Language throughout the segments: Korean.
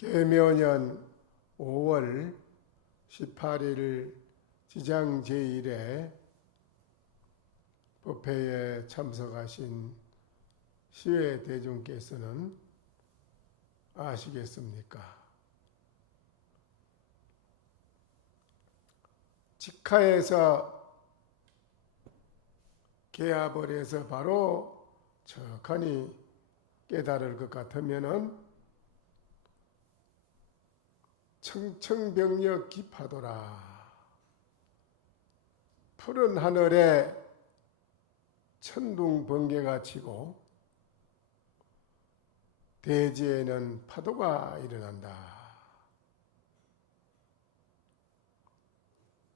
계묘년 5월 18일 지장 제1회 법회에 참석하신 시외 대중께서는 아시겠습니까? 직하에서 개합을 해서 바로 척하니 깨달을 것 같으면은 청청병력 기파도라. 푸른 하늘에 천둥 번개가 치고 대지에는 파도가 일어난다.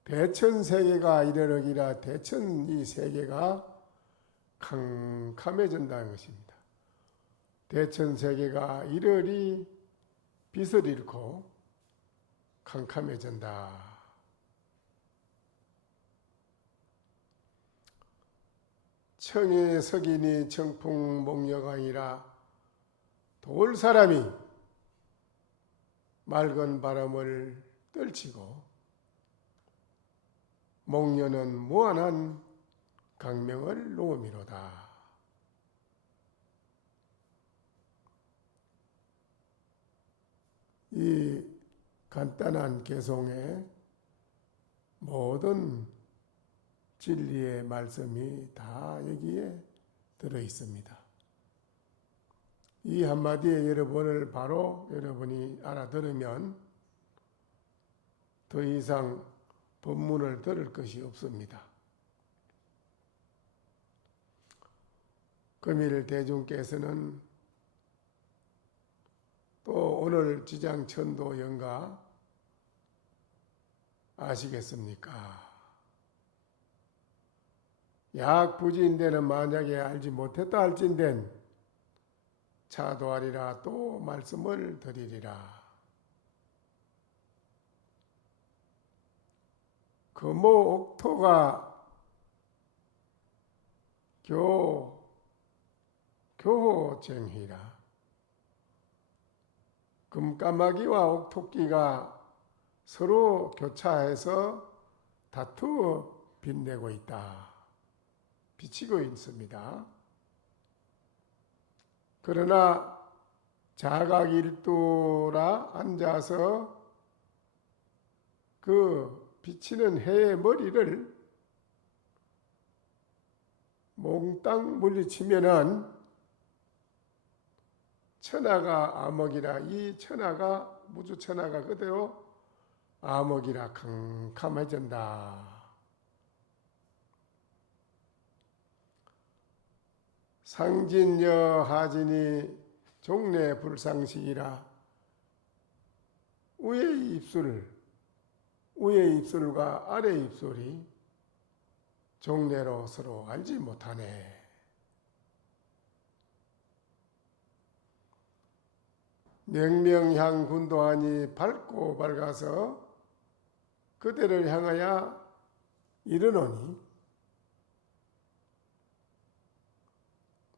대천세계가 이르르기라. 대천 이 세계가 캄캄해진다는 것입니다. 대천세계가 이르리 빛을 잃고 캄캄해진다. 청의 석인이 청풍목녀강이라. 돌사람이 맑은 바람을 떨치고 목녀는 무한한 강명을 놓음이로다. 이 간단한 개송에 모든 진리의 말씀이 다 여기에 들어 있습니다. 이 한마디에 여러분을 바로 여러분이 알아들으면 더 이상 법문을 들을 것이 없습니다. 금일 대중께서는 또 오늘 지장천도 연가 아시겠습니까? 약부지인데는 만약에 알지 못했다 할진된 차도하리라 또 말씀을 드리리라. 금오 옥토가 교호쟁희라. 금까마귀와 옥토끼가 서로 교차해서 다투어 빛내고 있다. 비치고 있습니다. 그러나 자각일도라 앉아서 그 비치는 해의 머리를 몽땅 물리치면은 천하가 암흑이라. 이 천하가 무주천하가 그대로 암흑이라 캄캄해진다. 상진여 하진이 종래 불상시이라. 위의 입술과 아래 입술이 종래로 서로 알지 못하네. 명명향 군도하니 밝고 밝아서 그대를 향하여 이르노니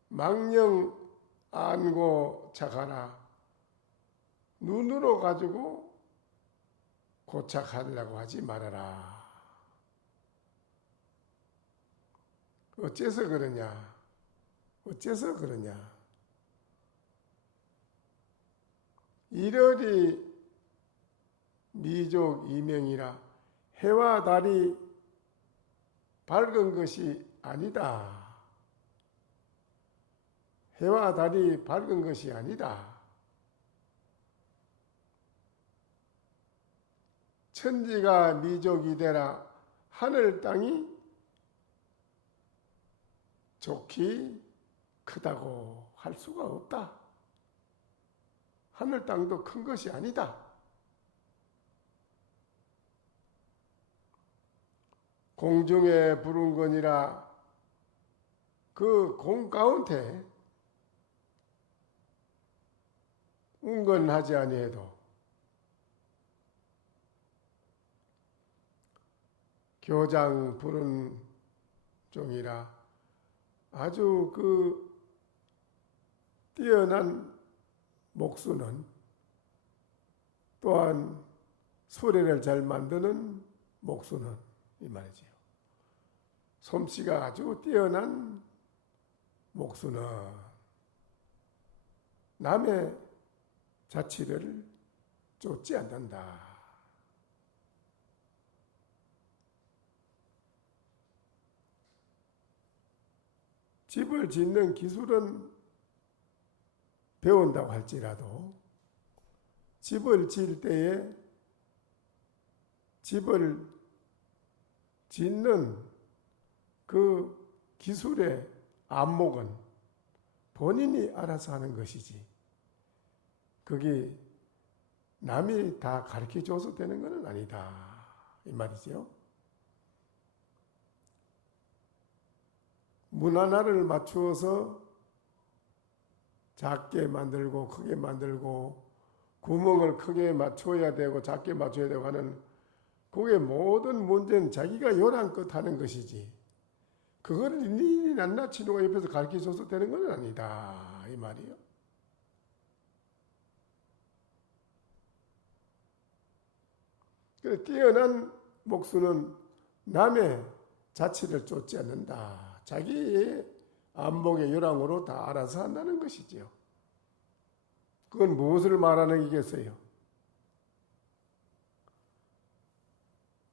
망령 안고 착하라. 눈으로 가지고 고착하려고 하지 말아라. 어째서 그러냐? 어째서 그러냐? 이러리 미족 이명이라. 해와 달이 밝은 것이 아니다. 해와 달이 밝은 것이 아니다. 천지가 미족이 되라. 하늘 땅이 좋기 크다고 할 수가 없다. 하늘 땅도 큰 것이 아니다. 공중에 부른 거니라. 그 공 가운데 운건하지 아니해도 교장 부른 종이라. 아주 그 뛰어난 목수는 또한 소리를 잘 만드는 목수는 이 말이지요. 솜씨가 아주 뛰어난 목수는 남의 자취를 쫓지 않는다. 집을 짓는 기술은 배운다고 할지라도 집을 지을 때에 집을 짓는 그 기술의 안목은 본인이 알아서 하는 것이지 그게 남이 다 가르쳐줘서 되는 것은 아니다 이 말이죠. 문 하나를 맞추어서 작게 만들고 크게 만들고 구멍을 크게 맞춰야 되고 작게 맞춰야 되고 하는 그게 모든 문제는 자기가 요란껏 하는 것이지 그거를 일일이 낱낱이 누가 옆에서 가르쳐줘서 되는 건 아니다 이 말이에요. 그래서 뛰어난 목수는 남의 자취를 쫓지 않는다. 자기의 안목의 요랑으로 다 알아서 한다는 것이지요. 그건 무엇을 말하는 얘기겠어요?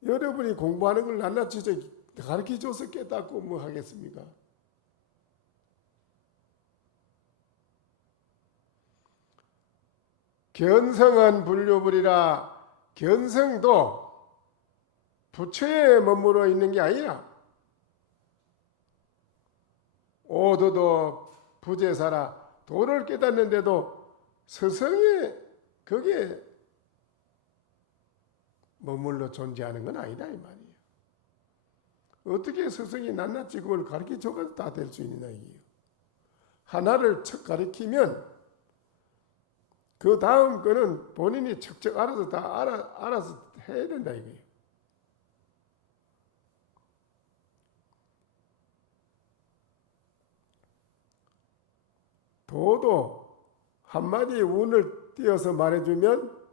여러분이 공부하는 걸 낱낱이 가르쳐줘서 깨닫고 뭐 하겠습니까? 견성은 불교불이라 견성도 부처에 머물러 있는 게 아니라 오도도 부재사라 도를 깨닫는데도 스승이 거기에 머물러 존재하는 건 아니다 이 말이에요. 어떻게 스승이 낱낱이 그걸 가르쳐줘서 다 될 수 있느냐 이게요. 하나를 척 가르치면 그 다음 거는 본인이 척척 알아서 다 알아서 해야 된다 이거예요. 도도 한마디 운을 띄어서 말해주면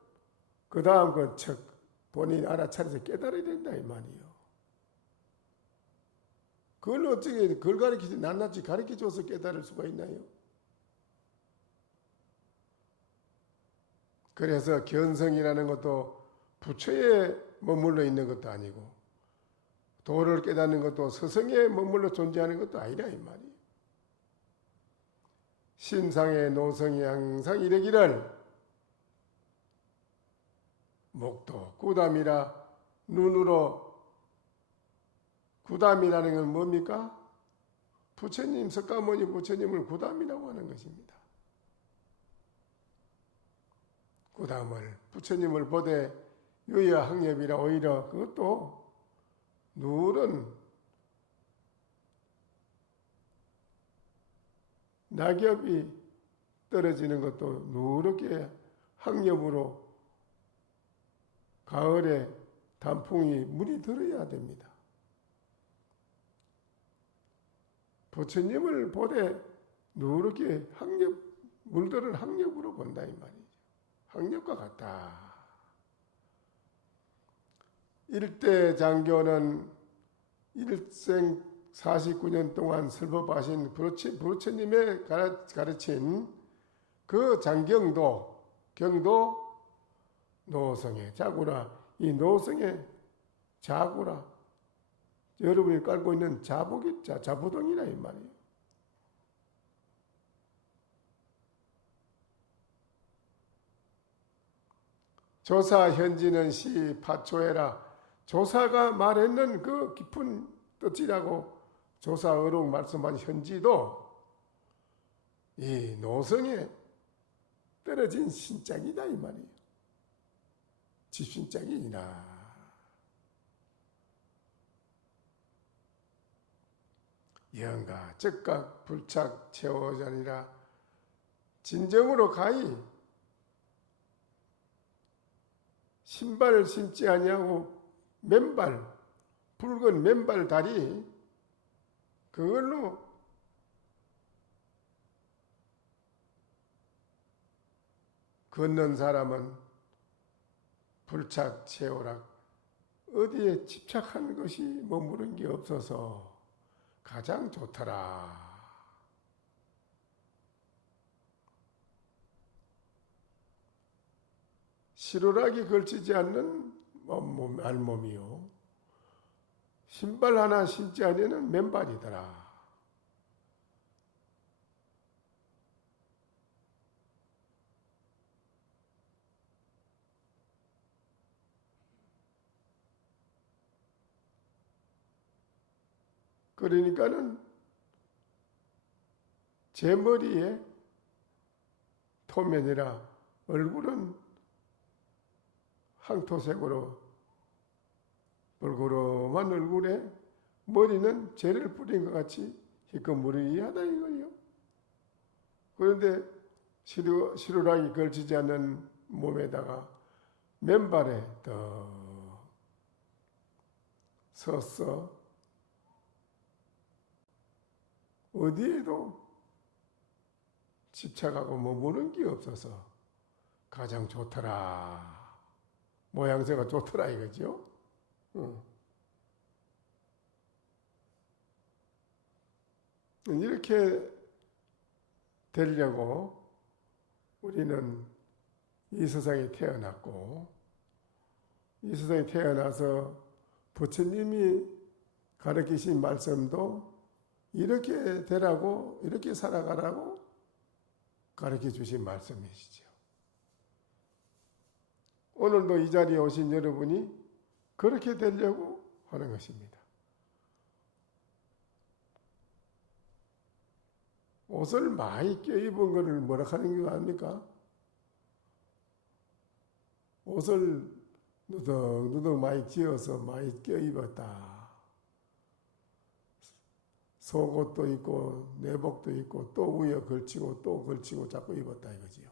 그 다음 건 척 본인이 알아차려서 깨달아야 된다 이 말이에요. 그걸 어떻게 그걸 가르치지 낱낱이 가르쳐줘서 깨달을 수가 있나요? 그래서 견성이라는 것도 부처에 머물러 있는 것도 아니고 도를 깨닫는 것도 스승에 머물러 존재하는 것도 아니라 이 말이에요. 신상의 노성이 항상 이르기를 목도 구담이라 눈으로 구담이라는 건 뭡니까? 부처님 석가모니 부처님을 구담이라고 하는 것입니다. 구담을 부처님을 보되 유야학엽이라 오히려 그것도 누런 낙엽이 떨어지는 것도 누렇게 학엽으로 가을에 단풍이 물이 들어야 됩니다. 부처님을 보되 누렇게 학엽 물들은 학엽으로 본다 이 말이죠. 학엽과 같다. 일대 장교는 일생 49년 동안 설법하신 부처님의 가르친 그 장경도 경도 노성의 자구라 이 노성의 자구라 여러분이 깔고 있는 자복이 자부동이라 이 말이에요. 조사 현지는 시 파초해라 조사가 말했는 그 깊은 뜻이라고 조사 어록 말씀한 현지도 이 노성에 떨어진 신짝이다 이 말이에요. 집신짝이니라. 영가 즉각 불착 채워자니라 진정으로 가히 신발을 신지 아니하고 맨발 붉은 맨발 다리 그걸로 걷는 사람은 불착, 체오락 어디에 집착한 것이 머무른 게 없어서 가장 좋더라. 시루락이 걸치지 않는 알몸이요. 신발 하나 신지 아니는 맨발이더라. 그러니까는 제 머리에 토면이라 얼굴은 황토색으로 벌거름한 얼굴에 머리는 재를 뿌린 것 같이 희끄무리하다 이거예요. 그런데 시루락이 걸치지 않는 몸에다가 맨발에 더 서서 어디에도 집착하고 머무는 게 없어서 가장 좋더라. 모양새가 좋더라 이거죠. 이렇게 되려고 우리는 이 세상에 태어났고, 이 세상에 태어나서 부처님이 가르치신 말씀도 이렇게 되라고, 이렇게 살아가라고 가르쳐 주신 말씀이시죠. 오늘도 이 자리에 오신 여러분이 그렇게 되려고 하는 것입니다. 옷을 많이 껴입은 것을 뭐라 하는 거 아닙니까? 옷을 누덕누덕 많이 지어서 많이 껴입었다. 속옷도 있고 내복도 있고 또 위에 걸치고 또 걸치고 자꾸 입었다 이거지요.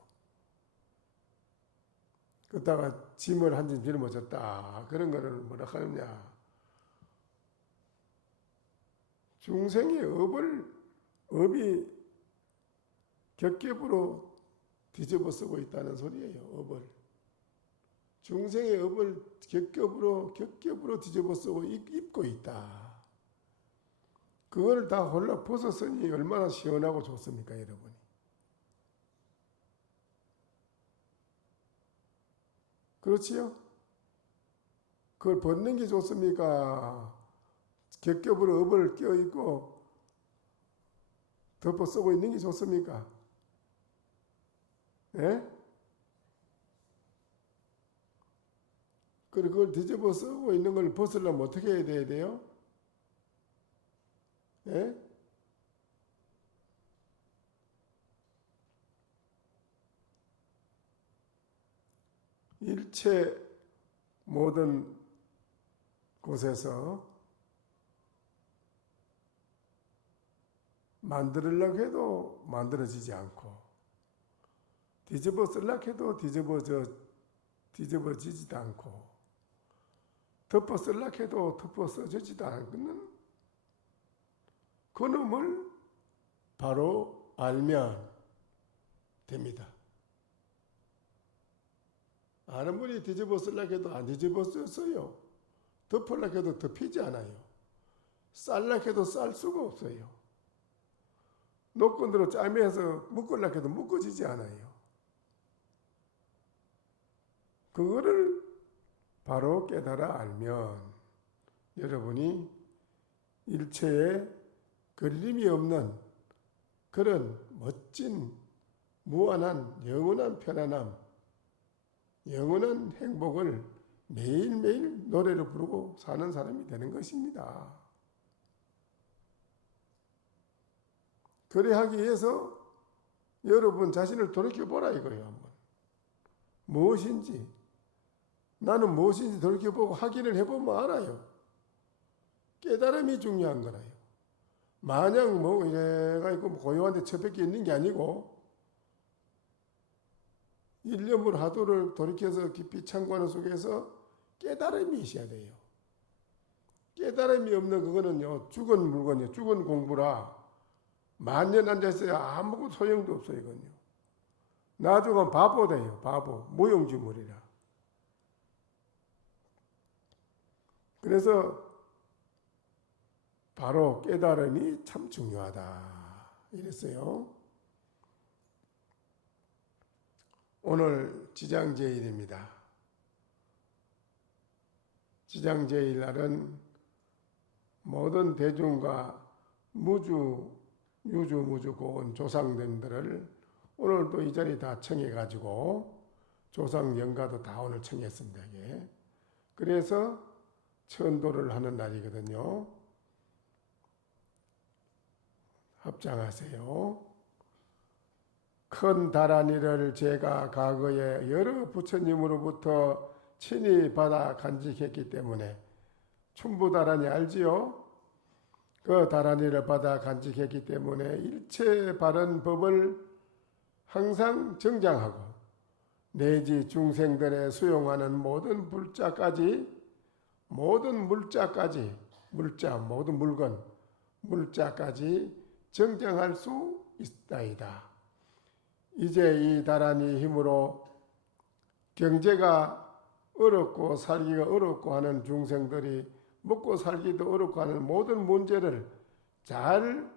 그러다가 짐을 한 짐 짊어졌다. 그런 거를 뭐라 하느냐. 중생의 업이 겹겹으로 뒤집어 쓰고 있다는 소리예요. 업을. 중생의 업을 겹겹으로 뒤집어 쓰고 입고 있다. 그걸 다 홀라 벗었으니 얼마나 시원하고 좋습니까, 여러분이. 그렇지요? 그걸 벗는 게 좋습니까? 겹겹으로 업을 껴있고 덮어 쓰고 있는 게 좋습니까? 예? 그걸 뒤집어 쓰고 있는 걸 벗으려면 어떻게 해야 돼요? 예? 일체 모든 곳에서 만들려고 해도 만들어지지 않고 뒤집어 쓰려고 해도 뒤집어지지도 않고 덮어 쓰려고 해도 덮어 써지지도 않는 그놈을 바로 알면 됩니다. 아는 분이 뒤집어 쓰려고 해도 안 뒤집어 썼어요. 덮으려고 해도 덮이지 않아요. 쌀려고 해도 쌀 수가 없어요. 노끈으로 짜매서 묶으려고 해도 묶어지지 않아요. 그거를 바로 깨달아 알면 여러분이 일체에 걸림이 없는 그런 멋진 무한한 영원한 편안함, 영원한 행복을 매일매일 노래를 부르고 사는 사람이 되는 것입니다. 그래 하기 위해서 여러분 자신을 돌이켜보라 이거예요. 한번. 무엇인지 나는 무엇인지 돌이켜보고 확인을 해보면 알아요. 깨달음이 중요한 거라요. 마냥 뭐 이래가 있고 고요한데 처박혀 있는 게 아니고 일념을 하도를 돌이켜서 깊이 참고하는 속에서 깨달음이 있어야 돼요. 깨달음이 없는 그거는요 죽은 물건이에요. 죽은 공부라 만년 앉아있어야 아무것도 소용도 없어요. 이건요. 나중은 바보 돼요. 바보. 무용지물이라. 그래서 바로 깨달음이 참 중요하다 이랬어요. 오늘 지장제일입니다. 지장제일 날은 모든 대중과 유주 고은 조상님들을 오늘도 이 자리 다 청해가지고 조상 영가도 다 오늘 청했습니다. 이게. 그래서 천도를 하는 날이거든요. 합장하세요. 큰 다란이를 제가 과거에 여러 부처님으로부터 친히 받아 간직했기 때문에 춘부다란이 알지요? 그 다란이를 받아 간직했기 때문에 일체 바른 법을 항상 정장하고 내지 중생들의 수용하는 모든 모든 물자까지 정장할 수 있다이다. 이제 이 다란이 힘으로 경제가 어렵고 살기가 어렵고 하는 중생들이 먹고 살기도 어렵고 하는 모든 문제를 잘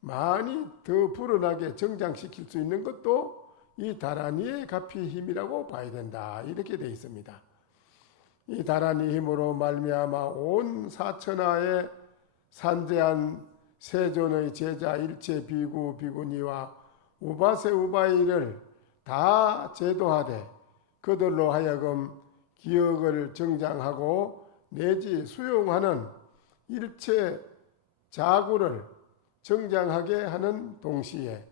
많이 더 불어나게 정장시킬 수 있는 것도 이 다란이의 가피 힘이라고 봐야 된다. 이렇게 되어 있습니다. 이 다란이 힘으로 말미암아 온 사천하에 산재한 세존의 제자 일체 비구 비구니와 우바세 우바이를 다 제도하되 그들로 하여금 기억을 정장하고 내지 수용하는 일체 자구를 정장하게 하는 동시에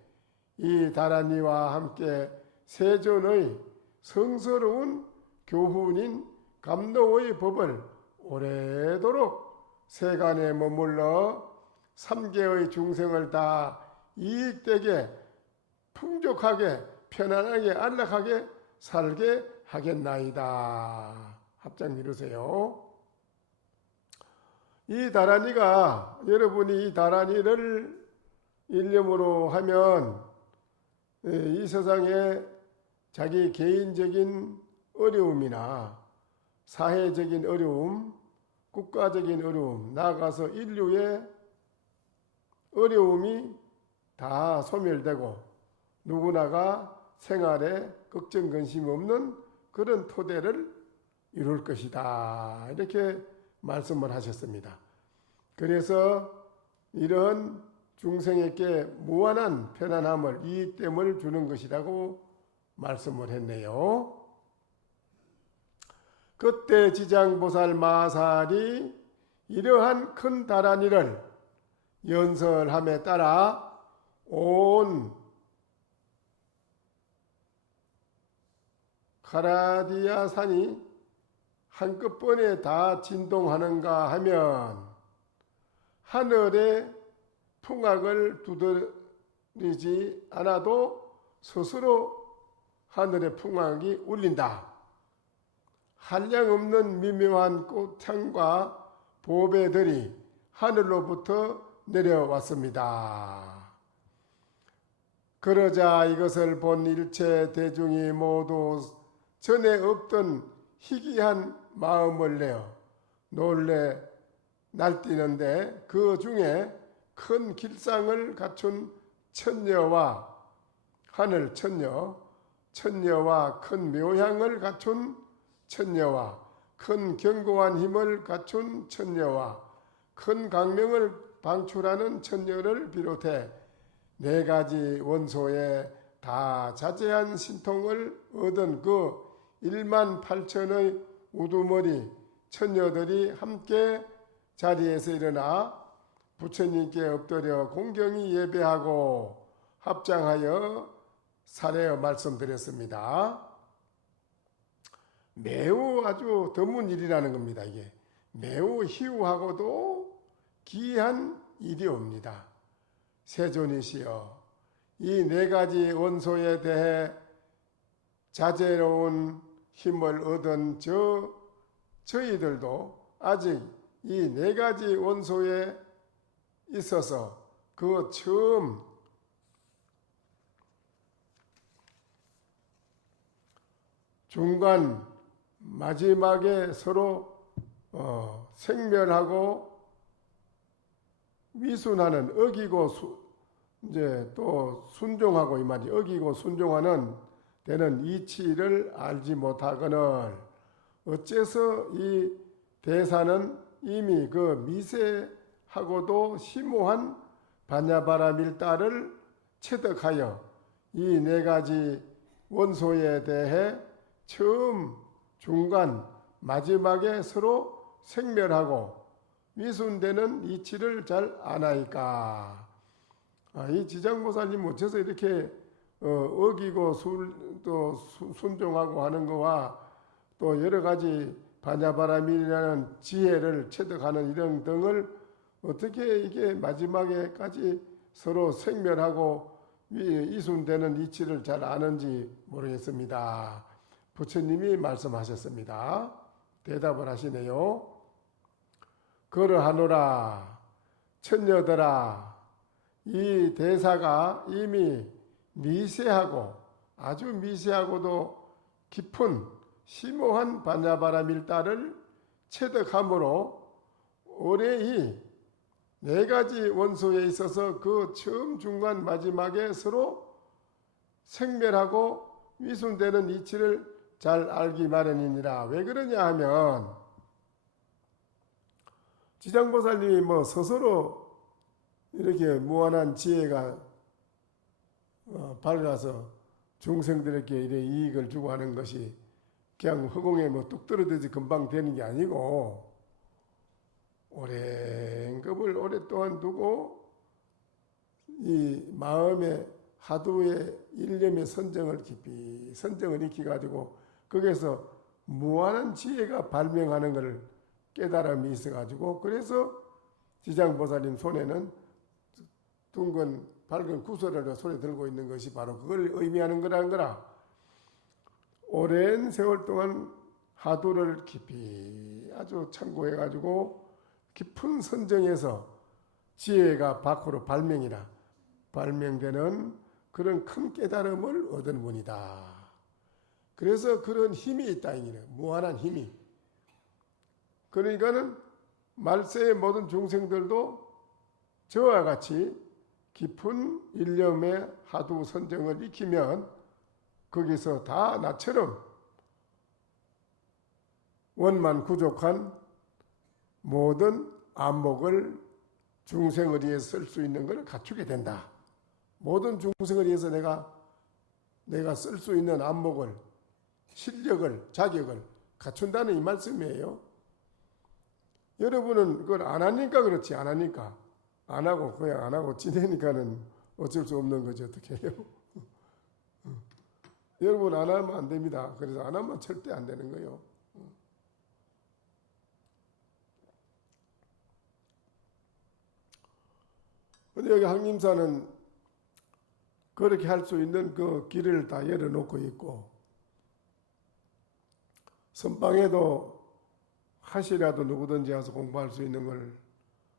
이 다란이와 함께 세존의 성스러운 교훈인 감도의 법을 오래도록 세간에 머물러 삼계의 중생을 다 이익되게 풍족하게 편안하게 안락하게 살게 하겠나이다. 합장 이루세요. 이 다란이가 여러분이 이 다란이를 일념으로 하면 이 세상에 자기 개인적인 어려움이나 사회적인 어려움, 국가적인 어려움, 나아가서 인류의 어려움이 다 소멸되고 누구나가 생활에 걱정 근심 없는 그런 토대를 이룰 것이다. 이렇게 말씀을 하셨습니다. 그래서 이런 중생에게 무한한 편안함을 이익됨을 주는 것이라고 말씀을 했네요. 그때 지장보살 마살이 이러한 큰 다란이를 연설함에 따라 온 카라디아 산이 한꺼번에 다 진동하는가 하면 하늘의 풍악을 두드리지 않아도 스스로 하늘의 풍악이 울린다. 한량없는 미묘한 꽃향과 보배들이 하늘로부터 내려왔습니다. 그러자 이것을 본 일체 대중이 모두 전에 없던 희귀한 마음을 내어 놀래 날뛰는데 그 중에 큰 길상을 갖춘 천녀와 하늘 천녀와 큰 묘향을 갖춘 천녀와 큰 견고한 힘을 갖춘 천녀와 큰 강명을 방출하는 천녀를 비롯해 네 가지 원소에 다 자제한 신통을 얻은 그 1만 8천의 우두머리 천녀들이 함께 자리에서 일어나 부처님께 엎드려 공경히 예배하고 합장하여 사례어 말씀드렸습니다. 매우 아주 드문 일이라는 겁니다. 이게 매우 희우하고도 기이한 일이옵니다. 세존이시여, 이 네 가지 원소에 대해 자제로운 힘을 얻은 저희들도 아직 이 네 가지 원소에 있어서 그 처음 중간 마지막에 서로 생멸하고 위순하는 어기고 이제 또 순종하고 이 말이 어기고 순종하는 되는 이치를 알지 못하거늘 어째서 이 대사는 이미 그 미세하고도 심오한 반야바라밀다를 체득하여 이 네 가지 원소에 대해 처음, 중간, 마지막에 서로 생멸하고 위순되는 이치를 잘 아나이까. 이 지장보살님 어째서 이렇게 어기고 또 순종하고 하는 거와 또 여러 가지 반야바라밀이라는 지혜를 체득하는 이런 등을 어떻게 이게 마지막에까지 서로 생멸하고 이순되는 이치를 잘 아는지 모르겠습니다. 부처님이 말씀하셨습니다. 대답을 하시네요. 그러하노라 천녀들아, 이 대사가 이미 미세하고 아주 미세하고도 깊은 심오한 반야바라밀다를 체득함으로 올해 이 네 가지 원소에 있어서 그 처음, 중간, 마지막에 서로 생멸하고 위순되는 이치를 잘 알기 마련이니라. 왜 그러냐 하면 지장보살님이 스스로 이렇게 무한한 지혜가 밝아서 중생들에게 이래 이익을 주고 하는 것이 그냥 허공에 뚝 떨어지지 금방 되는 게 아니고 오랜 급을 오랫동안 두고 이 마음의 하두의 일념의 선정을 깊이 선정을 익혀가지고 거기에서 무한한 지혜가 발명하는 것을 깨달음이 있어가지고 그래서 지장보살님 손에는 둥근 밝은 구슬을 손에 들고 있는 것이 바로 그걸 의미하는 거라는 거라. 오랜 세월 동안 하두를 깊이 아주 참고해가지고 깊은 선정에서 지혜가 밖으로 발명되는 그런 큰 깨달음을 얻은 분이다. 그래서 그런 힘이 있다. 무한한 힘이. 그러니까는 말세의 모든 중생들도 저와 같이 깊은 일념의 하두 선정을 익히면 거기서 다 나처럼 원만 구족한 모든 안목을 중생을 위해서 쓸 수 있는 것을 갖추게 된다. 모든 중생을 위해서 내가 쓸 수 있는 안목을, 실력을, 자격을 갖춘다는 이 말씀이에요. 여러분은 그걸 안 하니까 그렇지, 안 하니까. 안 하고 그냥 안 하고 지내니까는 어쩔 수 없는 거죠. 어떻게 해요? 여러분 안 하면 안 됩니다. 그래서 안 하면 절대 안 되는 거예요. 근데 여기 항림사는 그렇게 할 수 있는 그 길을 다 열어놓고 있고 선방에도 하시라도 누구든지 와서 공부할 수 있는 걸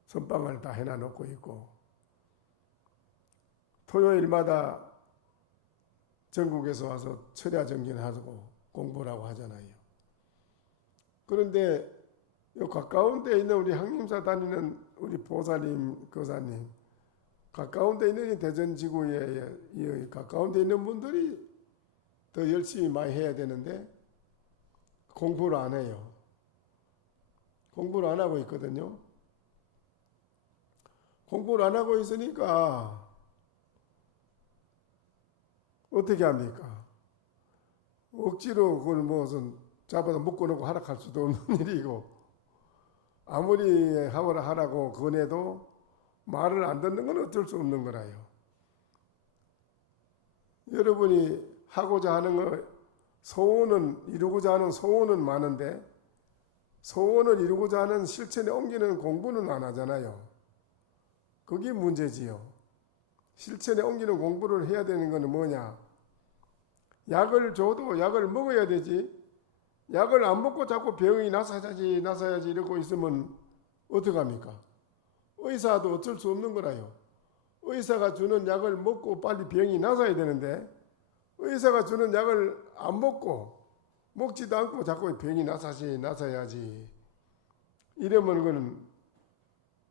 선방을 다 해놔놓고 있고 토요일마다 전국에서 와서 철야정진하고 공부라고 하잖아요. 그런데 요 가까운 데 있는 우리 항림사 다니는 우리 보살님, 거사님 가까운 데 있는 대전지구에 가까운 데 있는 분들이 더 열심히 많이 해야 되는데 공부를 안 해요. 공부를 안 하고 있거든요. 공부를 안 하고 있으니까 어떻게 합니까? 억지로 그걸 무슨 잡아서 묶어놓고 하락할 수도 없는 일이고 아무리 하라고 권해도 말을 안 듣는 건 어쩔 수 없는 거라요. 여러분이 하고자 하는 거 이루고자 하는 소원은 많은데 소원을 이루고자 하는 실천에 옮기는 공부는 안 하잖아요. 그게 문제지요. 실천에 옮기는 공부를 해야 되는 건 뭐냐? 약을 줘도 약을 먹어야 되지. 약을 안 먹고 자꾸 병이 나서야지 이러고 있으면 어떡합니까? 의사도 어쩔 수 없는 거라요. 의사가 주는 약을 먹고 빨리 병이 나서야 되는데 의사가 주는 약을 안 먹고 먹지도 않고 자꾸 병이 나서야지. 이러면 그건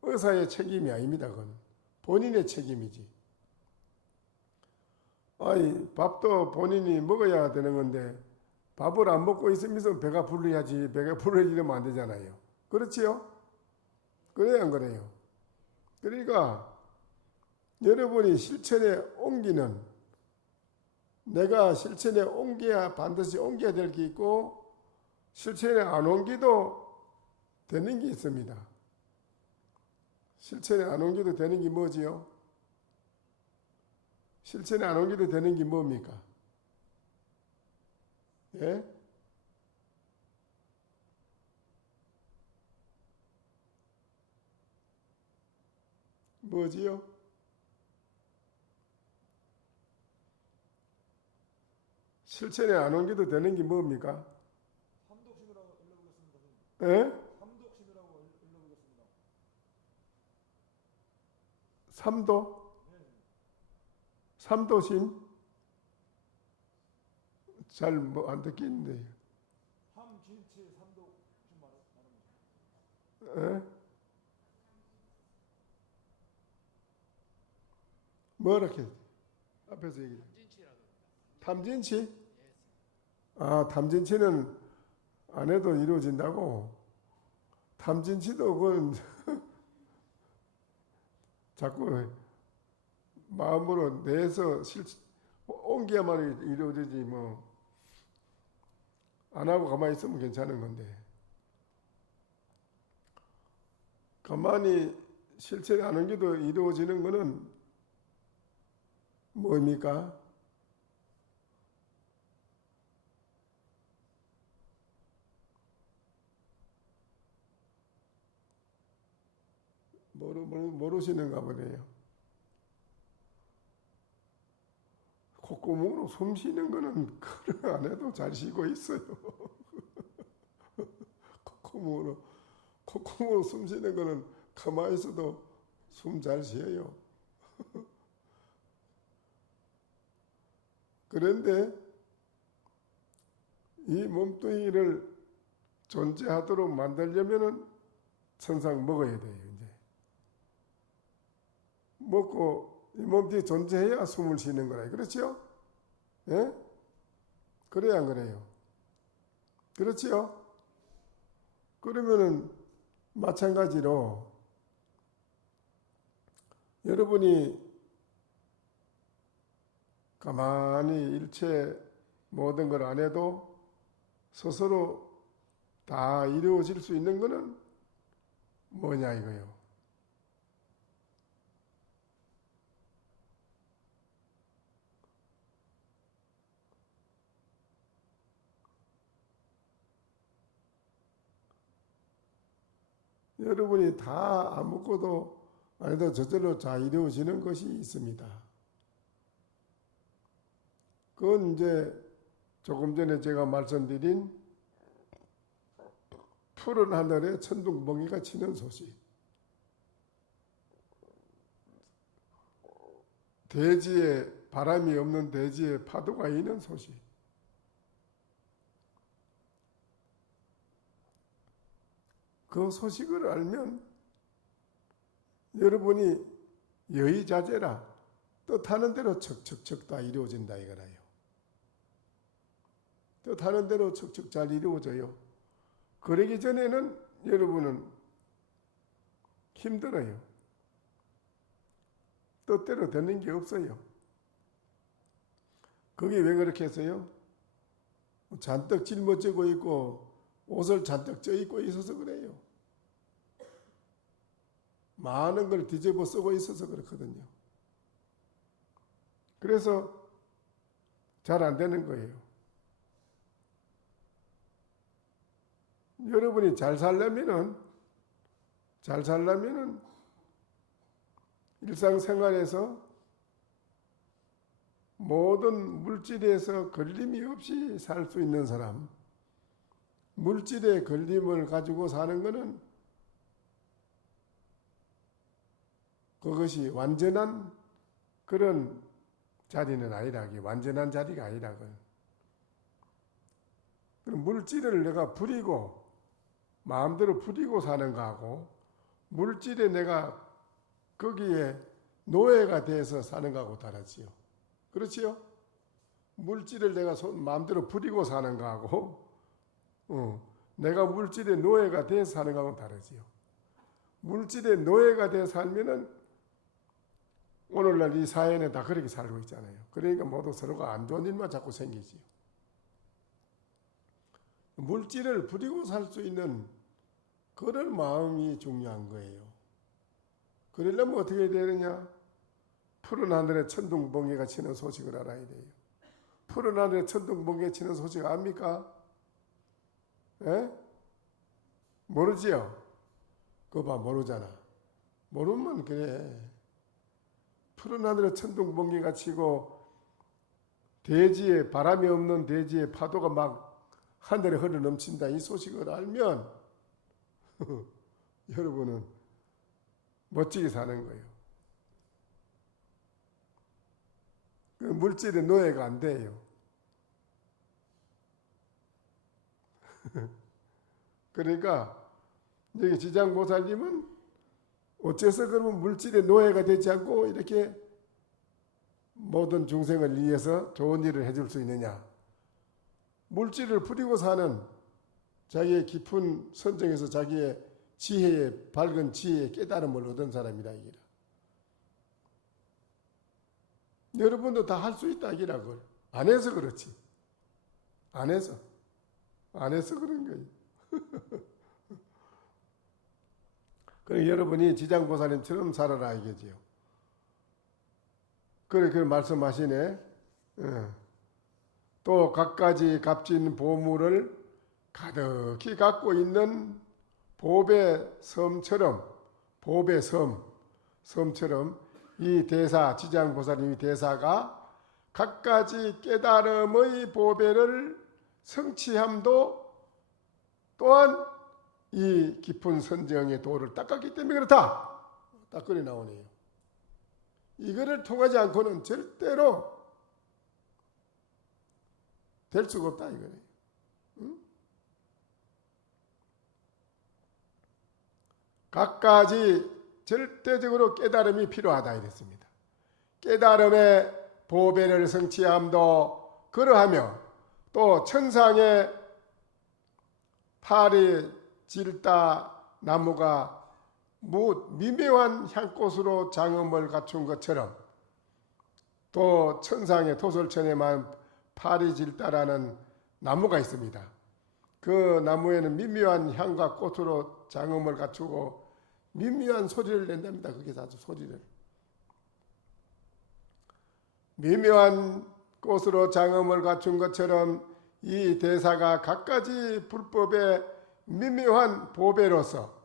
의사의 책임이 아닙니다. 그건 본인의 책임이지. 아니, 밥도 본인이 먹어야 되는 건데 밥을 안 먹고 있으면서 배가 부르야지. 배가 부르려면 안 되잖아요. 그렇지요? 그래야 안 그래요? 그러니까 여러분이 실천에 옮기는, 내가 실천에 옮겨야 반드시 옮겨야 될 게 있고 실천에 안 옮기도 되는 게 있습니다. 실천에 안 옮기도 되는 게 뭐지요? 실천에 안 옮기도 되는 게 뭡니까? 예? 뭐지요? 실천에 안 옮기도 되는 게 뭡니까? 삼독신이라고 일러보겠습니다. 예? 삼독신이라고 일러보겠습니다. 삼도? 삼도심? 잘 뭐 안 듣겠는데요. 삼진치 삼독신 말하는 거죠. 예? 뭐렇게 앞에서 얘기해? 탐진치? 아, 탐진치는 안 해도 이루어진다고? 탐진치도 그건 자꾸 마음으로 내서 옮겨야만 이루어지지 뭐 안 하고 가만히 있으면 괜찮은 건데 가만히 실천이 안 옮겨도 이루어지는 거는 뭡니까? 모르시는가 보네요. 콧구멍으로 숨 쉬는 거는 그걸 안 해도 잘 쉬고 있어요. 콧구멍으로 숨 쉬는 거는 가만히 있어도 숨 잘 쉬어요. 그런데 이 몸뚱이를 존재하도록 만들려면은 천상 먹어야 돼요. 이제 먹고 이 몸뚱이 존재해야 숨을 쉬는 거라. 그렇죠? 예? 그래야 안 그래요? 그렇지요? 그러면은 마찬가지로 여러분이 가만히 일체 모든 걸 안 해도 스스로 다 이루어질 수 있는 거는 뭐냐 이거요. 여러분이 다 아무것도 안 해도 저절로 다 이루어지는 것이 있습니다. 그건 이제 조금 전에 제가 말씀드린 푸른 하늘에 천둥번개가 치는 소식, 대지에 바람이 없는 대지에 파도가 있는 소식, 그 소식을 알면 여러분이 여의자재라 뜻하는 대로 척척척 다 이루어진다 이거라요. 뜻하는 대로 척척 잘 이루어져요. 그러기 전에는 여러분은 힘들어요. 뜻대로 되는 게 없어요. 그게 왜 그렇게 했어요? 잔뜩 짊어지고 있고 옷을 잔뜩 쪄 입고 있어서 그래요. 많은 걸 뒤집어 쓰고 있어서 그렇거든요. 그래서 잘 안 되는 거예요. 여러분이 잘 살려면은 일상생활에서 모든 물질에서 걸림이 없이 살 수 있는 사람, 물질의 걸림을 가지고 사는 것은 그것이 완전한 그런 자리는 아니라, 완전한 자리가 아니라, 그럼 물질을 내가 부리고 마음대로 부리고 사는 거하고 물질에 내가 거기에 노예가 돼서 사는 거하고 다르지요. 그렇지요? 물질을 내가 마음대로 부리고 사는 거하고 내가 물질의 노예가 돼서 사는 거하고 다르지요. 물질의 노예가 돼서 살면은 오늘날 이 사회는 다 그렇게 살고 있잖아요. 그러니까 모두 서로가 안 좋은 일만 자꾸 생기지요. 물질을 부리고 살 수 있는 그런 마음이 중요한 거예요. 그러려면 어떻게 해야 되느냐? 푸른 하늘에 천둥번개가 치는 소식을 알아야 돼요. 푸른 하늘에 천둥번개 치는 소식 압니까? 에? 모르지요? 그거 봐, 모르잖아. 모르면 그래. 푸른 하늘에 천둥번개가 치고 대지에 바람이 없는 대지에 파도가 막 하늘에 흘러 넘친다 이 소식을 알면 여러분은 멋지게 사는 거예요. 그 물질의 노예가 안 돼요. 그러니까 여기 지장보살님은 어째서 그러면 물질의 노예가 되지 않고 이렇게 모든 중생을 위해서 좋은 일을 해줄 수 있느냐? 물질을 부리고 사는 자기의 깊은 선정에서 자기의 지혜의 밝은 지혜의 깨달음을 얻은 사람이다 이기라. 여러분도 다 할 수 있다 이기라 그걸. 안 해서 그렇지. 안 해서 그런 거예요. 그래 여러분이 지장보살님처럼 살아라 이거지요. 그래 그 말씀하시네. 또 갖가지 값진 보물을 가득히 갖고 있는 보배 섬처럼 이 대사 지장보살님이 대사가 갖가지 깨달음의 보배를 성취함도 또한 이 깊은 선정의 도를 닦았기 때문에 그렇다. 딱 그리 나오네요. 이거를 통하지 않고는 절대로 될 수가 없다 이거예요. 응? 갖가지 절대적으로 깨달음이 필요하다 이랬습니다. 깨달음의 보배를 성취함도 그러하며 또 천상의 파리 질다 나무가 미묘한 향꽃으로 장엄을 갖춘 것처럼 또 천상의 토솔천에만 파리질다라는 나무가 있습니다. 그 나무에는 미묘한 향과 꽃으로 장엄을 갖추고 미묘한 소리를 낸답니다. 그게 아주 소리를. 미묘한 꽃으로 장엄을 갖춘 것처럼 이 대사가 갖가지 불법의 미묘한 보배로서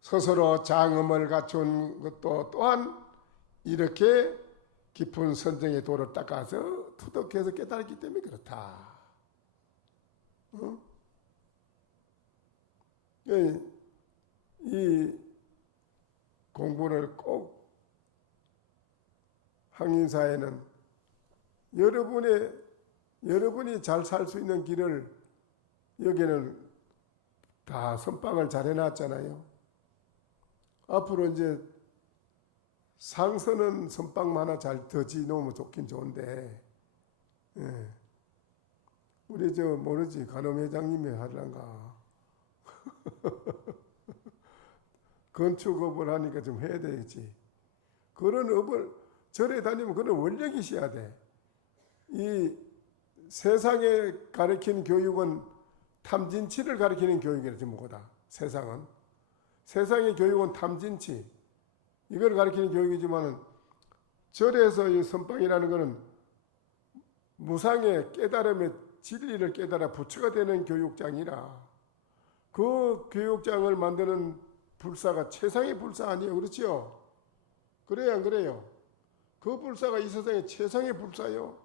스스로 장엄을 갖춘 것도 또한 이렇게 깊은 선정의 도를 닦아서 투덕해서 깨달았기 때문에 그렇다. 이 공부를 꼭 항인사에는 여러분이 잘 살 수 있는 길을 여기는 다 선빵을 잘 해놨잖아요. 앞으로 이제 상선은 선빵만 하나 잘 더 지놓으면 좋긴 좋은데, 우리 모르지 간호 회장님이 하려는가 건축업을 하니까 좀 해야 되겠지. 그런 업을 절에 다니면 그런 원력이 있어야 돼. 이 세상에 가르치는 교육은 탐진치를 가르치는 교육이라지 뭐다. 세상의 교육은 탐진치 이걸 가르치는 교육이지만은 절에서 이 선빵이라는 것은 무상의 깨달음의 진리를 깨달아 부처가 되는 교육장이라 그 교육장을 만드는 불사가 최상의 불사 아니에요. 그렇지요? 그래요 안 그래요? 그 불사가 이 세상에 최상의 불사요.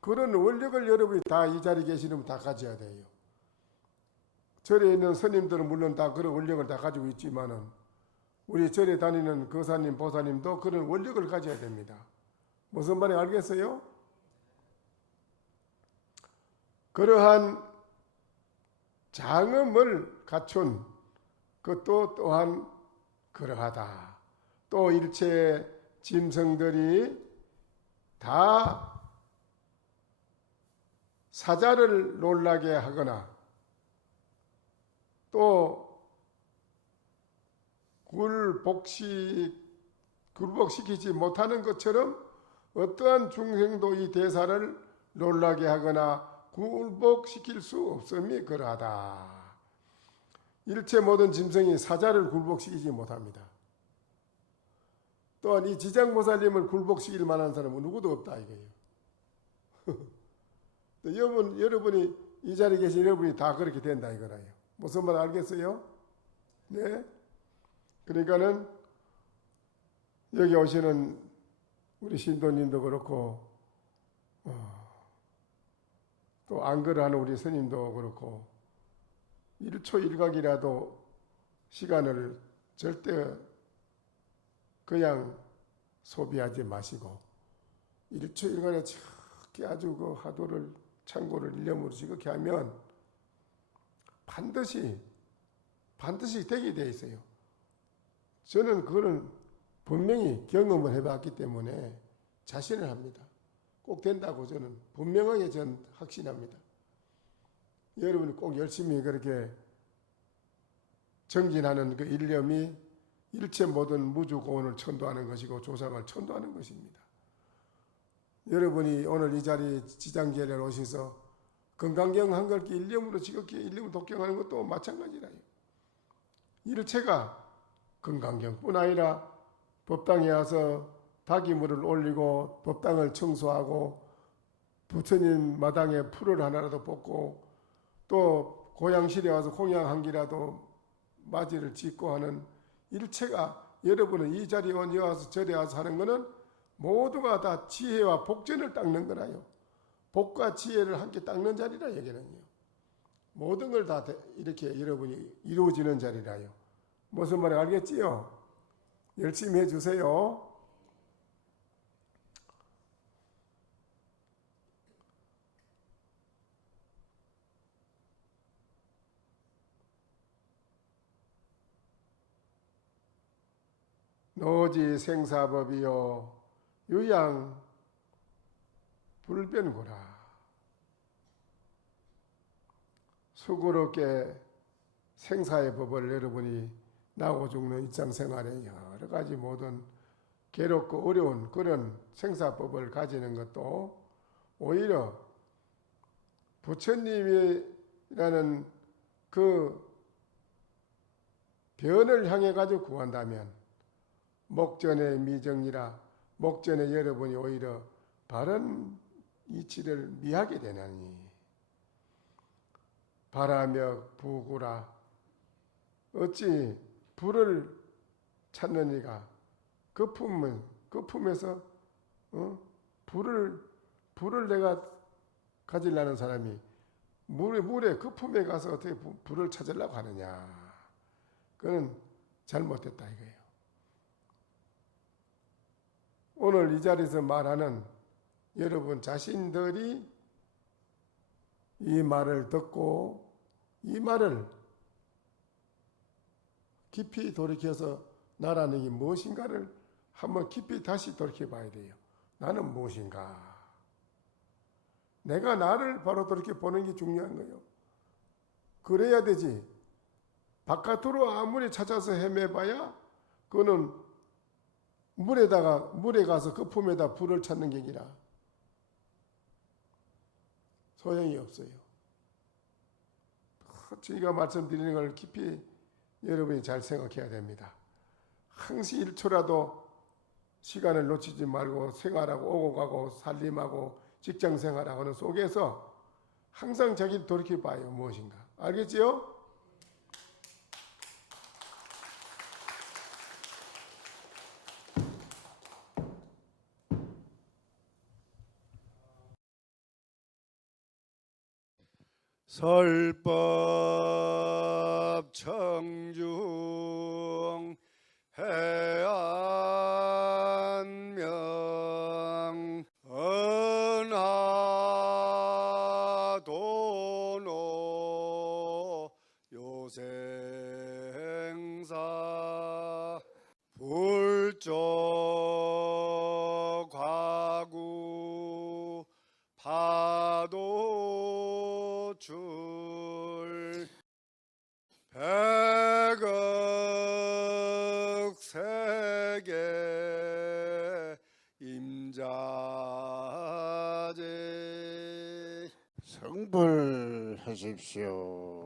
그런 원력을 여러분이 다 이 자리에 계시면 다 가져야 돼요. 절에 있는 스님들은 물론 다 그런 원력을 다 가지고 있지만은 우리 절에 다니는 거사님, 보사님도 그런 원력을 가져야 됩니다. 무슨 말인지 알겠어요? 그러한 장엄을 갖춘 그것도 또한 그러하다. 또 일체 짐승들이 다 사자를 놀라게 하거나 또 굴복시키지 못하는 것처럼 어떠한 중생도 이 대사를 놀라게 하거나 굴복시킬 수 없음이 그러하다. 일체 모든 짐승이 사자를 굴복시키지 못합니다. 또한 이 지장보살님을 굴복시킬 만한 사람은 누구도 없다 이거예요. 여러분이 이 자리에 계신 여러분이 다 그렇게 된다 이거라요. 무슨 말 알겠어요? 네. 그러니까는 여기 오시는 우리 신도님도 그렇고 또 안거하는 우리 스님도 그렇고 1초 1각이라도 시간을 절대 그냥 소비하지 마시고 1초 1각에 저렇게 아주 그 하도를 참고를 일념으로 지극히 하면 반드시 되게 돼 있어요. 저는 그거는 분명히 경험을 해봤기 때문에 자신을 합니다. 꼭 된다고 저는 분명하게 전 확신합니다. 여러분이 꼭 열심히 그렇게 정진하는 그 일념이 일체 모든 무주고원을 천도하는 것이고 조상을 천도하는 것입니다. 여러분이 오늘 이 자리 지장제를 오셔서 건강경 한글기 일념으로 지극히 일념을 독경하는 것도 마찬가지라요. 일체가 건강경뿐 아니라 법당에 와서 다기물을 올리고 법당을 청소하고 부처님 마당에 풀을 하나라도 뽑고 또 고향실에 와서 공양 한 기라도 맞이를 짓고 하는 일체가 여러분은 이 자리에 와서 절에 와서 하는 것은 모두가 다 지혜와 복전을 닦는 거라요. 복과 지혜를 함께 닦는 자리라 여기는요. 모든 걸 다 이렇게 여러분이 이루어지는 자리라요. 무슨 말인지 알겠지요? 열심히 해주세요. 노지 생사법이요 유양 불변고라. 수고롭게 생사의 법을 여러분이 나고 죽는 일상생활에 여러 가지 모든 괴롭고 어려운 그런 생사법을 가지는 것도 오히려 부처님이라는 그 변을 향해 가지고 구한다면 목전의 미정이라 목전에 여러분이 오히려 바른 이치를 미하게 되나니 바라며 부구라. 어찌 불을 찾는 이가 거품에서 불을 내가 가지려는 사람이 물에 거품에 가서 어떻게 불을 찾으려고 하느냐. 그건 잘못됐다 이거예요. 오늘 이 자리에서 말하는 여러분 자신들이 이 말을 듣고 이 말을 깊이 돌이켜서 나라는 게 무엇인가를 한번 깊이 다시 돌이켜 봐야 돼요. 나는 무엇인가? 내가 나를 바로 돌이켜 보는 게 중요한 거예요. 그래야 되지. 바깥으로 아무리 찾아서 헤매봐야 그거는 물에 가서 거품에다 불을 찾는 게 아니라 소용이 없어요. 제가 말씀드리는 걸 깊이 여러분이 잘 생각해야 됩니다. 항시 1초라도 시간을 놓치지 말고 생활하고 오고 가고 살림하고 직장생활하고 하는 속에서 항상 자기를 돌이켜봐요. 무엇인가. 알겠지요? 설법 청중 해안명 은하도노 불조 과구 파도 줄 백억 세계 임자제 성불하십시오.